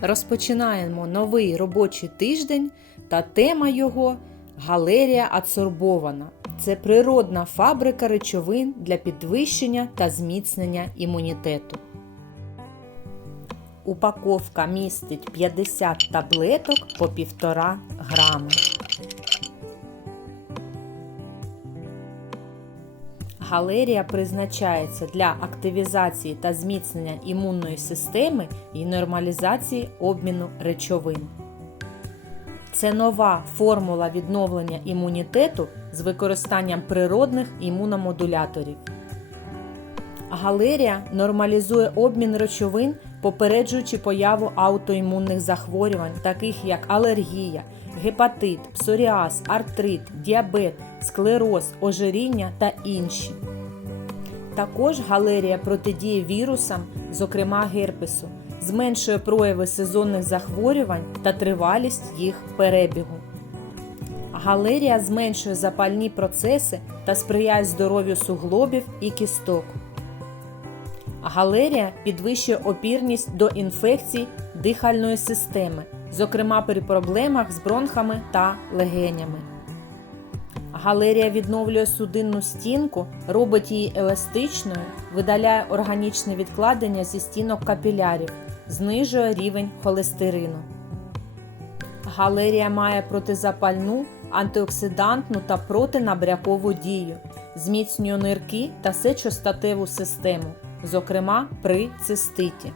Розпочинаємо новий робочий тиждень та тема його галерія адсорбована. Це природна фабрика речовин для підвищення та зміцнення імунітету. Упаковка містить 50 таблеток по 1,5 грами. Галерія призначається для активізації та зміцнення імунної системи і нормалізації обміну речовин. Це нова формула відновлення імунітету з використанням природних імуномодуляторів. Галерія нормалізує обмін речовин, попереджуючи появу аутоімунних захворювань, таких як алергія, гепатит, псоріаз, артрит, діабет, склероз, ожиріння та інші. Також галерія протидіє вірусам, зокрема герпесу, зменшує прояви сезонних захворювань та тривалість їх перебігу. Галерія зменшує запальні процеси та сприяє здоров'ю суглобів і кісток. Галерія підвищує опірність до інфекцій дихальної системи, зокрема при проблемах з бронхами та легенями. Галерія відновлює судинну стінку, робить її еластичною, видаляє органічне відкладення зі стінок капілярів, знижує рівень холестерину. Галерія має протизапальну, антиоксидантну та протинабрякову дію, зміцнює нирки та сечостатеву систему, зокрема при циститі.